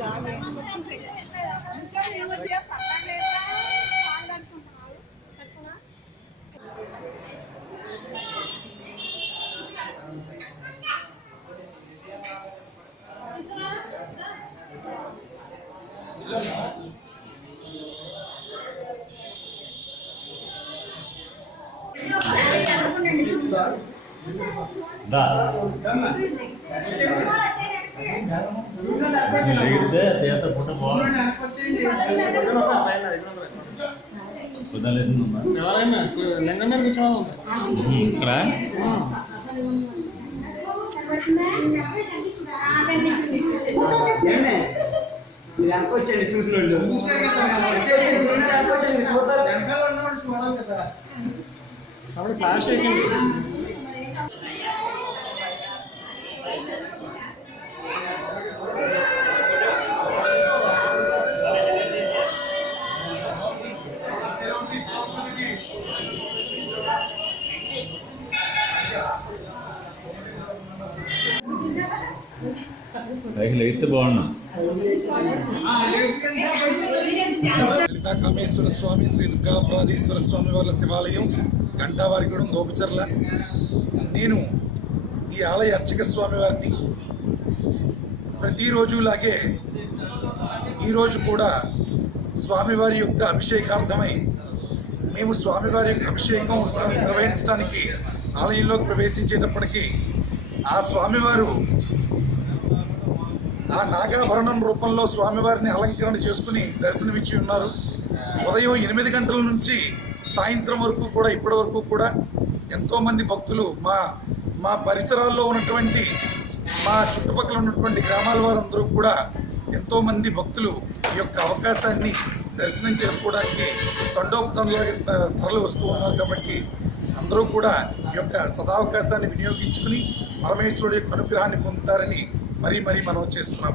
Photo ఇక్కడ వచ్చేయండి చూసిన చూస్తారు కాబట్టి ఫ్లాష్ అయిపోయింది. అయితే బాగున్నా. లలితా కామేశ్వర స్వామి, శ్రీ దుర్గాపరాధీశ్వర స్వామి వారి శివాలయం, గంటావారిగూడెం, గోపిచర్ల. నేను ఈ ఆలయ అర్చక స్వామి వారిని ప్రతిరోజులాగే ఈరోజు కూడా స్వామివారి యొక్క అభిషేకార్థమై మేము స్వామివారి యొక్క అభిషేకం నిర్వహించడానికి ఆలయంలోకి ప్రవేశించేటప్పటికీ ఆ స్వామివారు ఆ నాగాభరణం రూపంలో స్వామివారిని అలంకరణ చేసుకుని దర్శనమిచ్చి ఉన్నారు. ఉదయం 8 గంటల నుంచి సాయంత్రం వరకు కూడా ఇప్పటి వరకు కూడా ఎంతోమంది భక్తులు మా పరిసరాల్లో ఉన్నటువంటి మా చుట్టుపక్కల ఉన్నటువంటి గ్రామాల వారందరూ కూడా ఎంతోమంది భక్తులు ఈ యొక్క అవకాశాన్ని దర్శనం చేసుకోవడానికి తండోపతంలాగా తరలి వస్తూ ఉన్నారు. కాబట్టి అందరూ కూడా ఈ యొక్క సదావకాశాన్ని వినియోగించుకుని పరమేశ్వరుడి యొక్క అనుగ్రహాన్ని పొందుతారని మరీ మనం చేస్తున్నాం.